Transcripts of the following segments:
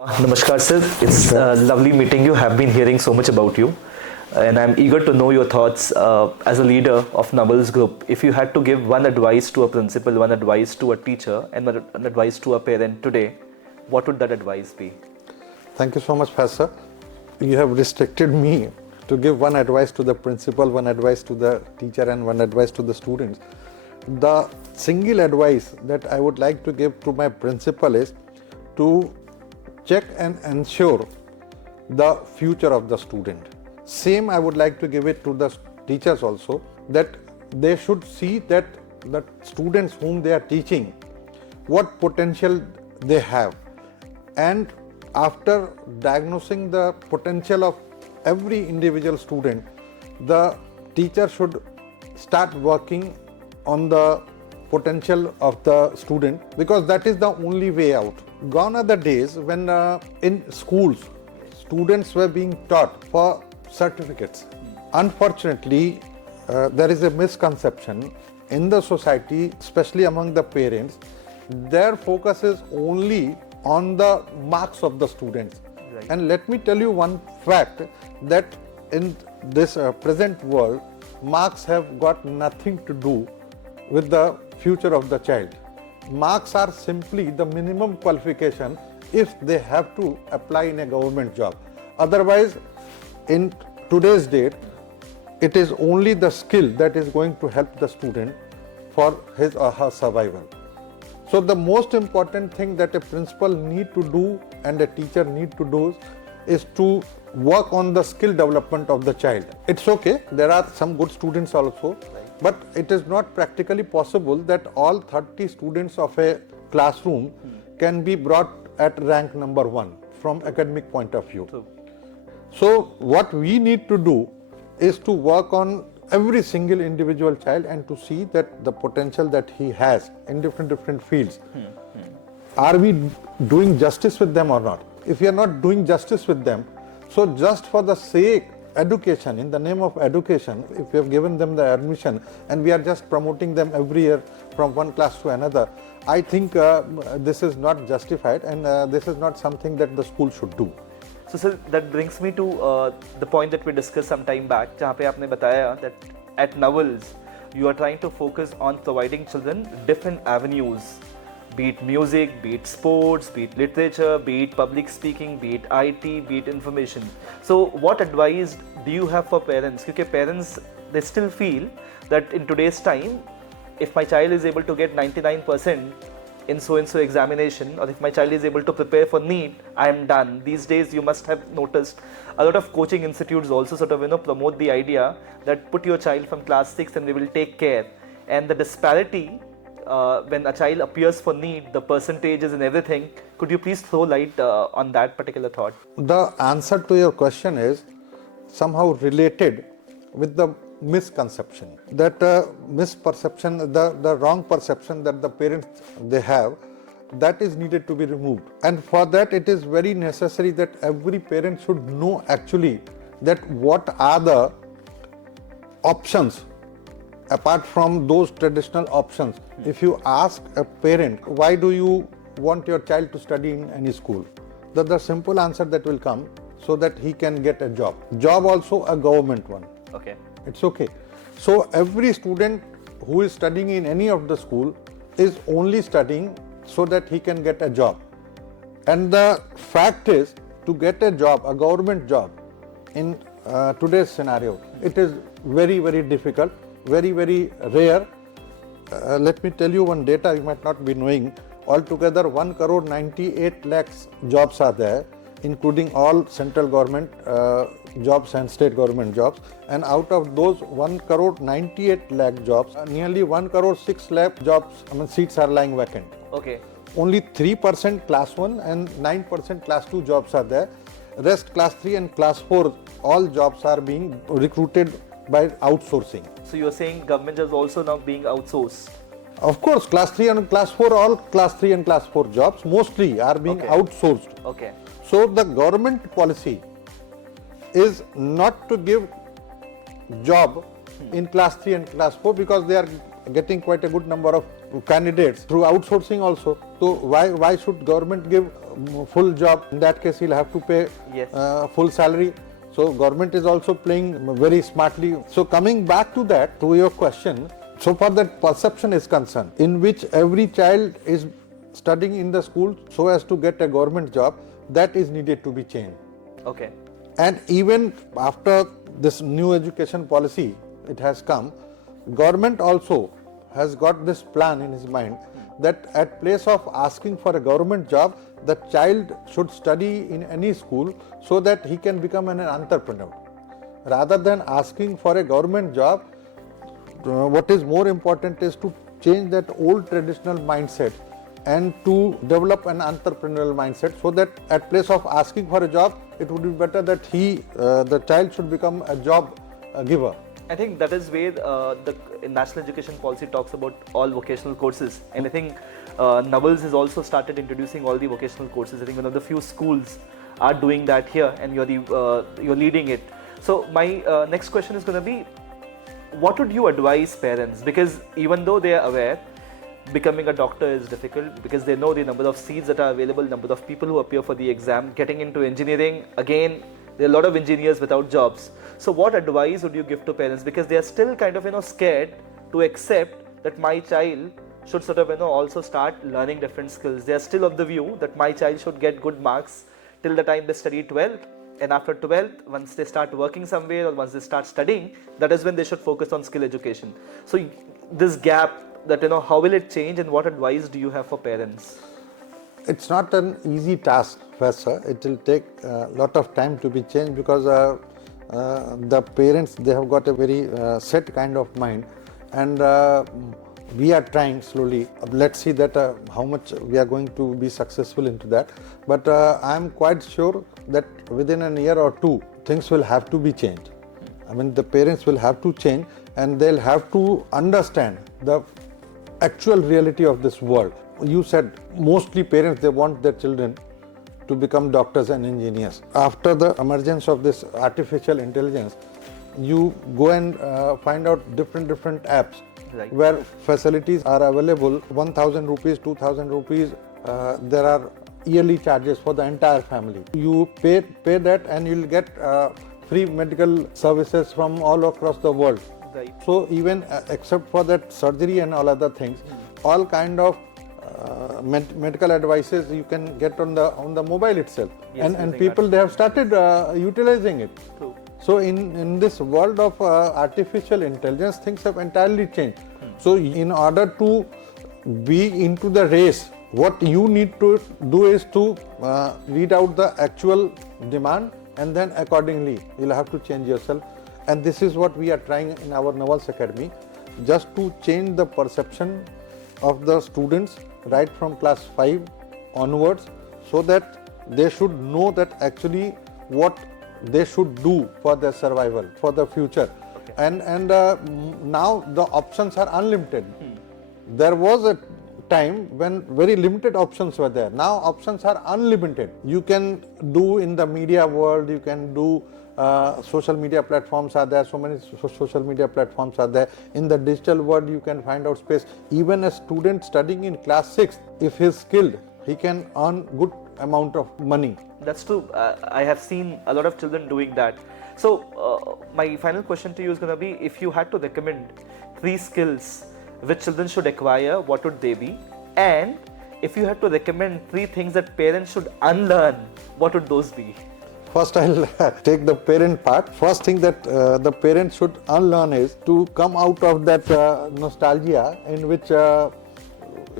Namaskar, sir. It's lovely meeting you. Have been hearing so much about you, and I'm eager to know your thoughts as a leader of Naval's group. If you had to give one advice to a principal, one advice to a teacher, and one advice to a parent today, what would that advice be? Thank you so much, Pastor. You have restricted me to give one advice to the principal, one advice to the teacher, and one advice to the students. The single advice that I would like to give to my principal is to check and ensure the future of the student. Same I would like to give it to the teachers also, that they should see that the students whom they are teaching, what potential they have, and after diagnosing the potential of every individual student, the teacher should start working on the potential of the student, because that is the only way out. Gone are the days when in schools students were being taught for certificates. Unfortunately, there is a misconception in the society, especially among the parents. Their focus is only on the marks of the students. Right. And let me tell you one fact, that in this present world, marks have got nothing to do with the future of the child. Marks are simply the minimum qualification if they have to apply in a government job. Otherwise, in today's date, it is only the skill that is going to help the student for his or her survival. So the most important thing that a principal need to do and a teacher need to do is to work on the skill development of the child. It's okay, there are some good students also, but it is not practically possible that all 30 students of a classroom can be brought at rank number 1 from academic point of view. True. So what we need to do is to work on every single individual child and to see that the potential that he has in different fields. Are we doing justice with them or not? If we are not doing justice with them, so just for the sake education, in the name of education, if we have given them the admission and we are just promoting them every year from one class to another, I think this is not justified, and this is not something that the school should do. So, sir, that brings me to the point that we discussed some time back, जहाँ पे आपने बताया that at Navals, you are trying to focus on providing children different avenues, be it music, be it sports, be it literature, be it public speaking, be it IT, be it information. So, what advice do you have for parents? Because parents, they still feel that in today's time, if my child is able to get 99% in so-and-so examination, or if my child is able to prepare for NEET, I am done. These days, you must have noticed a lot of coaching institutes also sort of promote the idea that put your child from class 6 and we will take care. And the disparity when a child appears for NEET, the percentages and everything, could you please throw light on that particular thought? The answer to your question is somehow related with the misconception. That misperception, the wrong perception that the parents they have, that is needed to be removed. And for that, it is very necessary that every parent should know actually that what are the options apart from those traditional options. If you ask a parent, why do you want your child to study in any school? The simple answer that will come, so that he can get a job. Job also a government one. Okay. It's okay. So every student who is studying in any of the school is only studying so that he can get a job. And the fact is, to get a job, a government job, in today's scenario, it is very, very difficult, very, very rare. Let me tell you one data you might not be knowing. Altogether 1 crore 98 lakhs jobs are there, including all central government jobs and state government jobs. And out of those 1 crore 98 lakh jobs, nearly 1 crore 6 lakh jobs, seats are lying vacant. Okay. Only 3% class 1 and 9% class 2 jobs are there. Rest class 3 and class 4, all jobs are being recruited by outsourcing. So you are saying government is also now being outsourced? Of course, class 3 and class 4, all class 3 and class 4 jobs mostly are being outsourced. Okay. So the government policy is not to give job in class 3 and class 4 because they are getting quite a good number of candidates through outsourcing also. So why should government give full job, in that case he'll have to pay Yes. full salary. So government is also playing very smartly. So coming back to that, to your question, so far that perception is concerned, in which every child is studying in the school so as to get a government job, that is needed to be changed. Okay. And even after this new education policy, it has come, government also has got this plan in his mind that at place of asking for a government job, the child should study in any school so that he can become an entrepreneur. Rather than asking for a government job, what is more important is to change that old traditional mindset and to develop an entrepreneurial mindset, so that at place of asking for a job, it would be better that the child should become a job giver. I think that is where the national education policy talks about all vocational courses, and I think Navals has also started introducing all the vocational courses. I think one of the few schools are doing that here, and you're leading it. So my next question is going to be, what would you advise parents? Because even though they are aware becoming a doctor is difficult, because they know the number of seats that are available, number of people who appear for the exam, getting into engineering, again, there are a lot of engineers without jobs. So what advice would you give to parents? Because they are still kind of, scared to accept that my child should sort of, also start learning different skills. They are still of the view that my child should get good marks till the time they study 12th. And after 12th, once they start working somewhere or once they start studying, that is when they should focus on skill education. So this gap, that how will it change, and what advice do you have for parents? It's not an easy task, first, sir. It will take a lot of time to be changed, because the parents, they have got a very set kind of mind, and we are trying slowly. Let's see that how much we are going to be successful into that. But I am quite sure that within a year or two, things will have to be changed. I mean, the parents will have to change, and they'll have to understand the actual reality of this world. You said mostly parents, they want their children to become doctors and engineers. After the emergence of this artificial intelligence, you go and find out different apps, right, where facilities are available, 1,000 rupees, 2,000 rupees, there are yearly charges for the entire family. You pay that, and you'll get free medical services from all across the world. Right. So even except for that surgery and all other things, all kind of medical advices you can get on the mobile itself. Yes, and people, they have started utilizing it. True. So in this world of artificial intelligence, things have entirely changed. So in order to be into the race, what you need to do is to read out the actual demand, and then accordingly you'll have to change yourself. And this is what we are trying in our Naval Academy, just to change the perception of the students right from class 5 onwards, so that they should know that actually what they should do for their survival, for the future. Okay. And now the options are unlimited. There was a time when very limited options were there. Now options are unlimited. You can do in the media world, you can do social media platforms are there, so many social media platforms are there. In the digital world, you can find out space. Even a student studying in class 6, if he is skilled, he can earn good amount of money. That's true. I have seen a lot of children doing that. So my final question to you is going to be, if you had to recommend 3 skills which children should acquire, what would they be? And if you had to recommend 3 things that parents should unlearn, what would those be? First, I'll take the parent part. First thing that the parents should unlearn is to come out of that nostalgia in which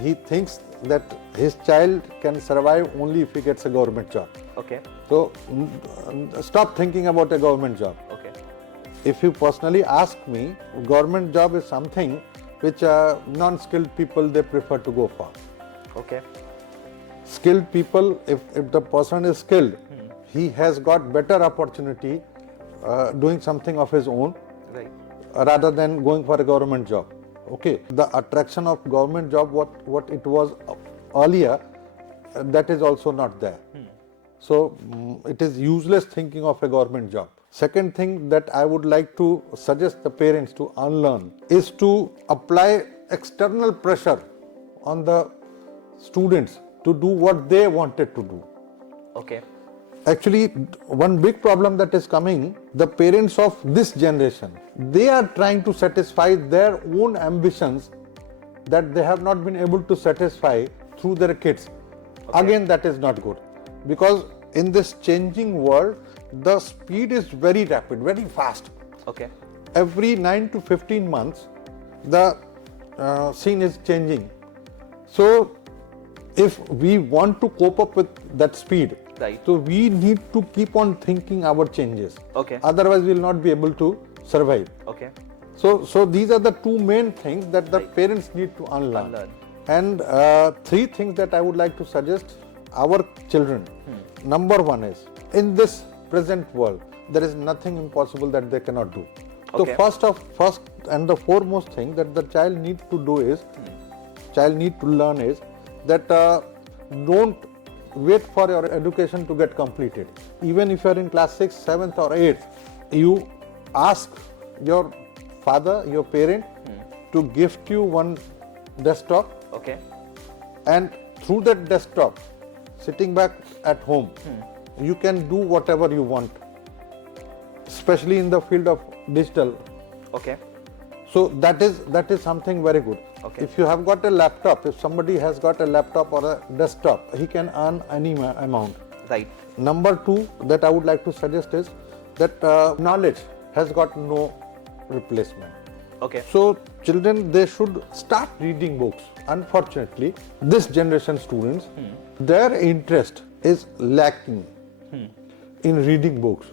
he thinks that his child can survive only if he gets a government job. Okay. So stop thinking about a government job. Okay. If you personally ask me, government job is something which non-skilled people, they prefer to go for. Okay. Skilled people, if the person is skilled, he has got better opportunity doing something of his own, Right. Rather than going for a government job. Okay, the attraction of government job, what it was earlier, that is also not there. So it is useless thinking of a government job. Second thing that I would like to suggest the parents to unlearn is to apply external pressure on the students to do what they wanted to do. Okay. Actually, one big problem that is coming, the parents of this generation, they are trying to satisfy their own ambitions that they have not been able to satisfy through their kids. Okay. Again, that is not good, because in this changing world, the speed is very rapid, very fast. Okay. Every 9 to 15 months, the scene is changing. So, if we want to cope up with that speed, Right. so we need to keep on thinking our changes. Okay. Otherwise, we will not be able to survive. Okay. So these are the two main things that the Right. parents need to unlearn. Unlearn. And three things that I would like to suggest our children. Number one is, in this present world, there is nothing impossible that they cannot do. Okay. So first and the foremost thing that the child needs to do is, child need to learn is that don't wait for your education to get completed. Even if you are in class 6, 7th or 8th, you ask your father, your parent to gift you one desktop, Okay. and through that desktop, sitting back at home, you can do whatever you want, especially in the field of digital. Okay. So that is something very good. Okay. If you have got a laptop, if somebody has got a laptop or a desktop, he can earn any amount. Right. Number two that I would like to suggest is that knowledge has got no replacement. Okay. So children, they should start reading books. Unfortunately, this generation students, their interest is lacking in reading books.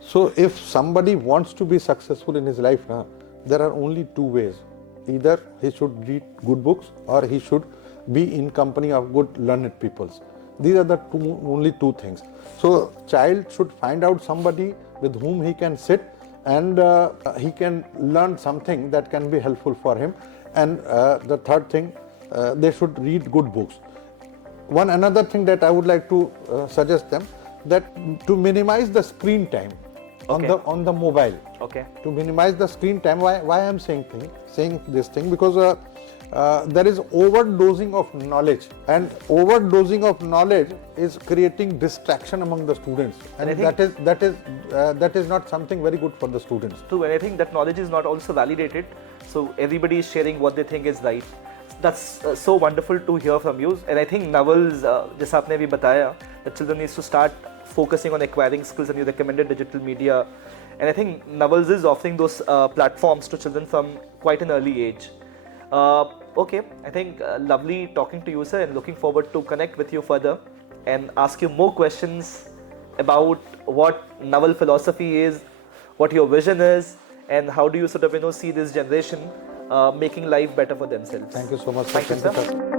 So if somebody wants to be successful in his life, there are only two ways. Either he should read good books or he should be in company of good learned peoples. These are the only two things. So child should find out somebody with whom he can sit and he can learn something that can be helpful for him. And the third thing, they should read good books. One another thing that I would like to suggest them, that to minimize the screen time on the mobile. Okay. To minimize the screen time, why I am saying this thing, because there is overdosing of knowledge, and overdosing of knowledge is creating distraction among the students, and that is not something very good for the students. True, and I think that knowledge is not also validated, so everybody is sharing what they think is right. That's so wonderful to hear from you, and I think Naval's, जैसा आपने अभी बताया, that children needs to start focusing on acquiring skills, and you recommended digital media, and I think Naval's is offering those platforms to children from quite an early age. Okay, I think lovely talking to you, sir, and looking forward to connect with you further and ask you more questions about what Naval philosophy is, what your vision is, and how do you sort of see this generation making life better for themselves. Thank you so much. Thank you, sir.